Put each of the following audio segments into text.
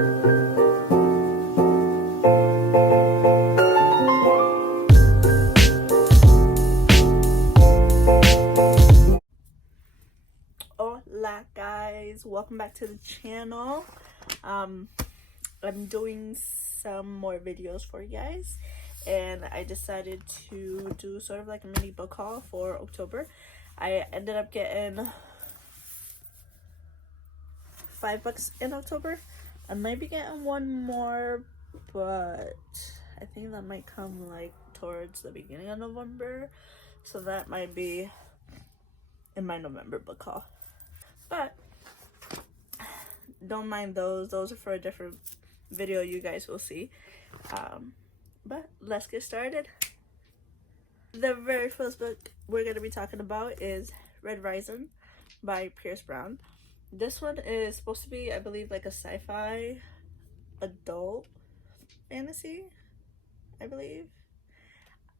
Hola guys, welcome back to the channel. I'm doing some more videos for you guys, and I decided to do sort of like a mini book haul for October. I ended up getting 5 books in October. I might be getting one more, but I think that might come like towards the beginning of November, so that might be in my November book haul. But don't mind those are for a different video you guys will see. But let's get started. The very first book we're going to be talking about is Red Rising by Pierce Brown. This one is supposed to be, I believe, like a sci-fi adult fantasy, I believe.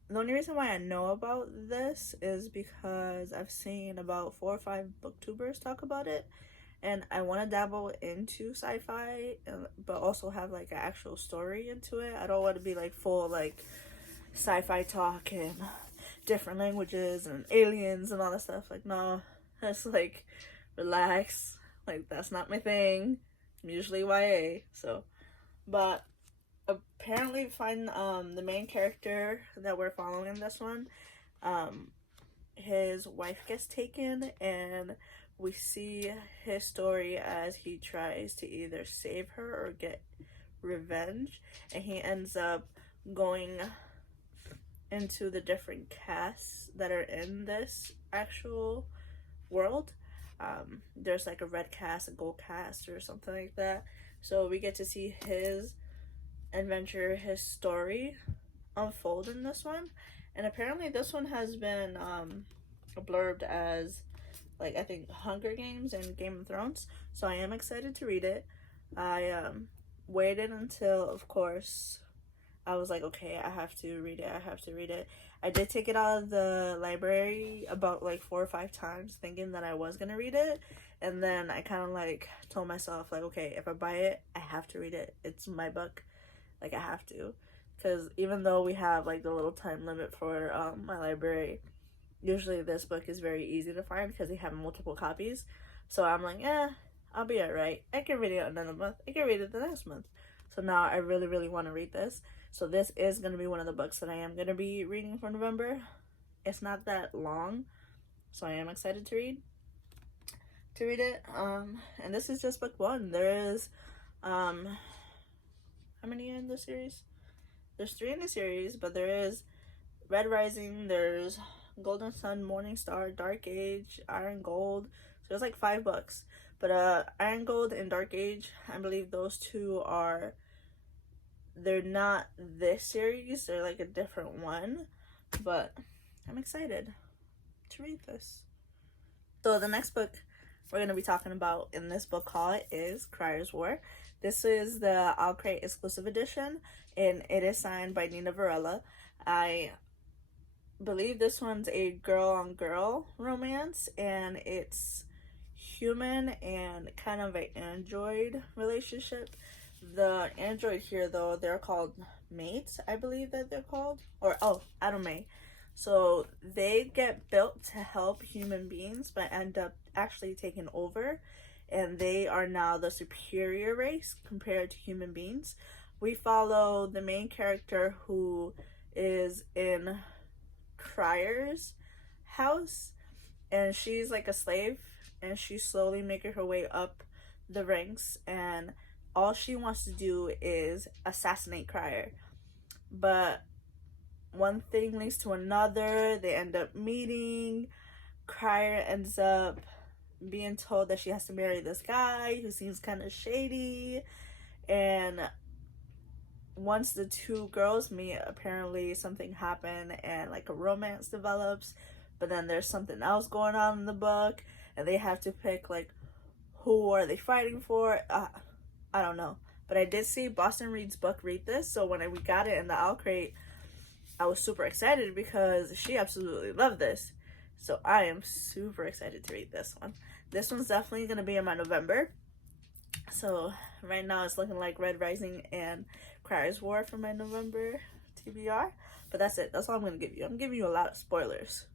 The only reason why I know about this is because I've seen about 4 or 5 booktubers talk about it, and I want to dabble into sci-fi, but also have like an actual story into it. I don't want to be like full like sci-fi talk and different languages and aliens and all that stuff. Like, no, that's like, relax. Like, that's not my thing. I'm usually YA, so. But apparently find the main character that we're following in this one, his wife gets taken, and we see his story as he tries to either save her or get revenge, and he ends up going into the different casts that are in this actual world. There's like a red cast, a gold cast, or something like that. So we get to see his adventure, his story unfold in this one. And apparently this one has been blurbed as like, I think, Hunger Games and Game of Thrones, so I am excited to read it. I waited until, of course, I was like, okay, I have to read it. I did take it out of the library about like 4 or 5 times thinking that I was gonna read it, and then I kind of like told myself like, okay, if I buy it, I have to read it. It's my book, like I have to, because even though we have like the little time limit for my library, usually this book is very easy to find because they have multiple copies. So I'm like, I'll be alright. I can read it another month. I can read it the next month. So now I really want to read this. So this is going to be one of the books that I am going to be reading for November. It's not that long, so I am excited to read it. And this is just book 1. There is how many in the series? There's 3 in the series, but there is Red Rising, there's Golden Sun, Morning Star, Dark Age, Iron Gold. So there's like 5 books. But Iron Gold and Dark Age, I believe those 2 are, they're not this series, they're like a different one. But I'm excited to read this. So the next book we're going to be talking about in this book haul is Crier's War. This is the Alcrate exclusive edition, and it is signed by Nina Varela. I believe this one's a girl-on-girl romance, and it's human and kind of an android relationship. The android here, though, they're called mates, I believe that they're called, or Adome. So they get built to help human beings, but end up actually taking over, and they are now the superior race compared to human beings. We follow the main character, who is in Crier's house, and she's like a slave, and she's slowly making her way up the ranks, and all she wants to do is assassinate Crier. But one thing leads to another. They end up meeting. Crier ends up being told that she has to marry this guy who seems kind of shady, and once the 2 girls meet, apparently something happened and like a romance develops. But then there's something else going on in the book, and they have to pick like, who are they fighting for? I don't know. But I did see Boston Reed's book read this, so when we got it in the Alcrate, I was super excited because she absolutely loved this. So I am super excited to read this one. This one's definitely going to be in my November. So right now it's looking like Red Rising and Cryers War for my November TBR. But that's it. That's all I'm going to give you. I'm giving you a lot of spoilers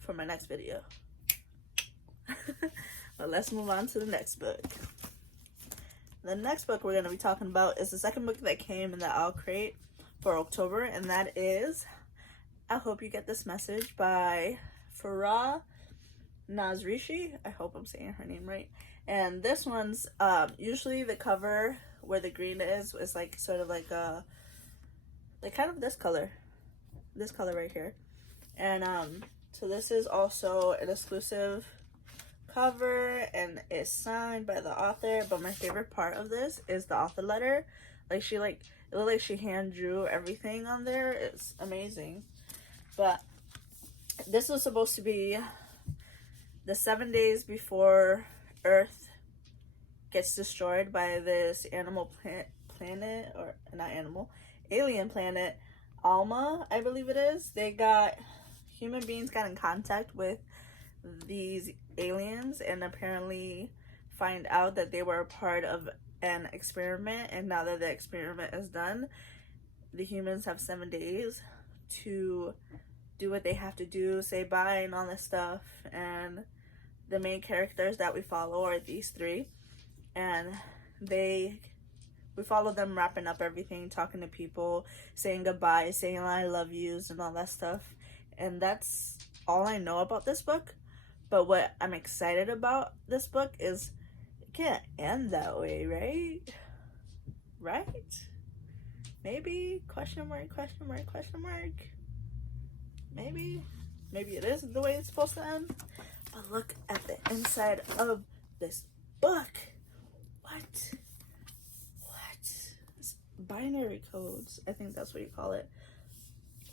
for my next video. But let's move on to the next book. The next book we're going to be talking about is the second book that came in the I'll crate for October, and that is I Hope You Get This Message by Farah Nazrishi. I hope I'm saying her name right. And this one's usually the cover where the green is like sort of like kind of this color right here. And so this is also an exclusive cover, and it's signed by the author. But my favorite part of this is the author letter. Like it looked like she hand drew everything on there. It's amazing. But this was supposed to be the 7 days before Earth gets destroyed by this alien planet, Alma, I believe it is. Human beings got in contact with these aliens and apparently find out that they were a part of an experiment, and now that the experiment is done, the humans have 7 days to do what they have to do, say bye and all this stuff. And the main characters that we follow are these three, and we follow them wrapping up everything, talking to people, saying goodbye, saying I love yous and all that stuff. And that's all I know about this book. But what I'm excited about this book is it can't end that way, right? Maybe? Question mark. Maybe it is the way it's supposed to end. But look at the inside of this book. What? It's binary codes. I think that's what you call it.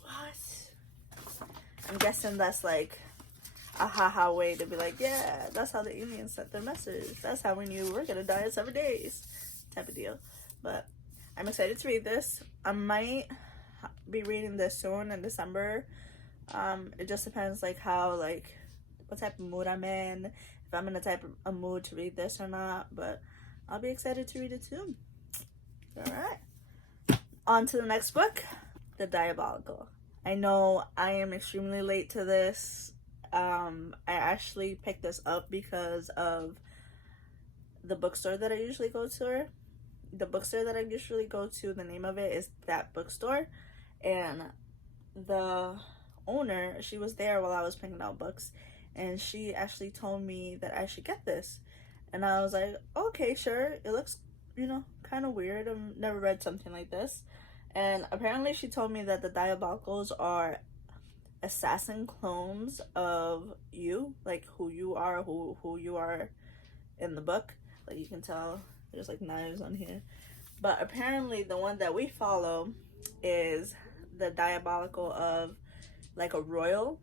What? I'm guessing that's like a haha way to be like, yeah, that's how the aliens sent their message. That's how we knew we're gonna die in 7 days, type of deal. But I'm excited to read this. I might be reading this soon in December. It just depends what type of mood I'm in, if I'm in a type of mood to read this or not. But I'll be excited to read it soon. All right, on to the next book, The Diabolical. I know I am extremely late to this. I actually picked this up because of the bookstore that I usually go to. The name of it is That Bookstore, and the owner, she was there while I was picking out books, and she actually told me that I should get this. And I was like, okay, sure. It looks, kind of weird. I've never read something like this. And apparently she told me that the Diabolicals are assassin clones of you, like who you are in the book. Like you can tell there's like knives on here. But apparently the one that we follow is the diabolical of like a royal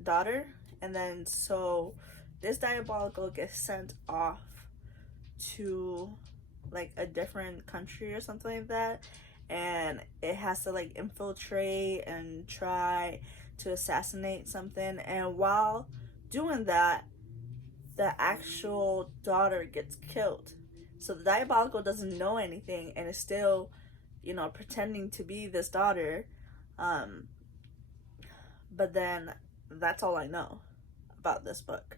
daughter. And then so this diabolical gets sent off to like a different country or something like that, and it has to like infiltrate and try to assassinate something. And while doing that, the actual daughter gets killed. So the diabolical doesn't know anything and is still, pretending to be this daughter. But then that's all I know about this book.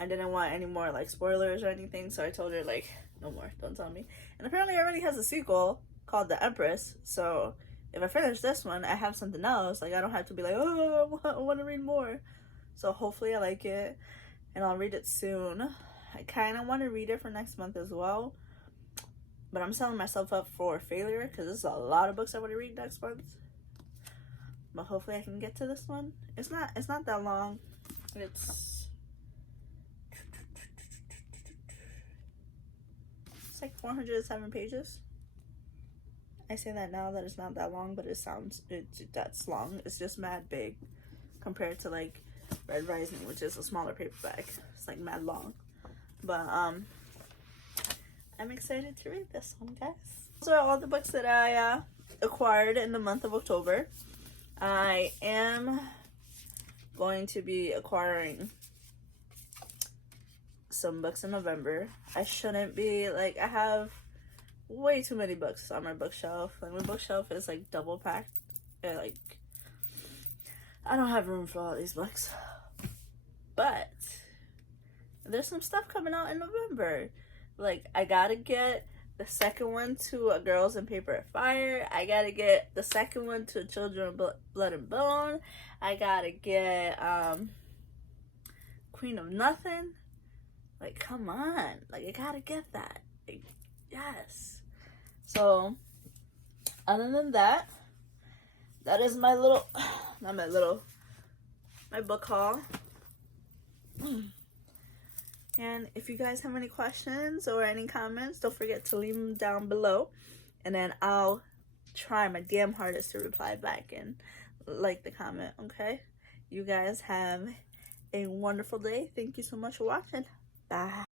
I didn't want any more like spoilers or anything, so I told her like, no more, don't tell me. And apparently it already has a sequel called The Empress, so if I finish this one, I have something else. Like I don't have to be like, oh, I want to read more. So hopefully I like it, and I'll read it soon. I kind of want to read it for next month as well, but I'm setting myself up for failure because there's a lot of books I want to read next month. But hopefully I can get to this one. It's not that long. It's like 407 pages. I say that now that it's not that long, but that's long. It's just mad big compared to like Red Rising, which is a smaller paperback. It's like mad long. But I'm excited to read this one, guys. Those are all the books that I acquired in the month of October. I am going to be acquiring some books in November. I shouldn't be, like, I have way too many books on my bookshelf. Like, my bookshelf is, like, double packed. And, like, I don't have room for all these books. But there's some stuff coming out in November. Like, I gotta get the second one to A Girls in Paper and Fire. I gotta get the second one to Children of Blood and Bone. I gotta get Queen of Nothing. Like, come on. Like, I gotta get that. Like, yes. So, other than that, that is my little, my book haul. And if you guys have any questions or any comments, don't forget to leave them down below. And then I'll try my damn hardest to reply back and like the comment, okay? You guys have a wonderful day. Thank you so much for watching. Bye.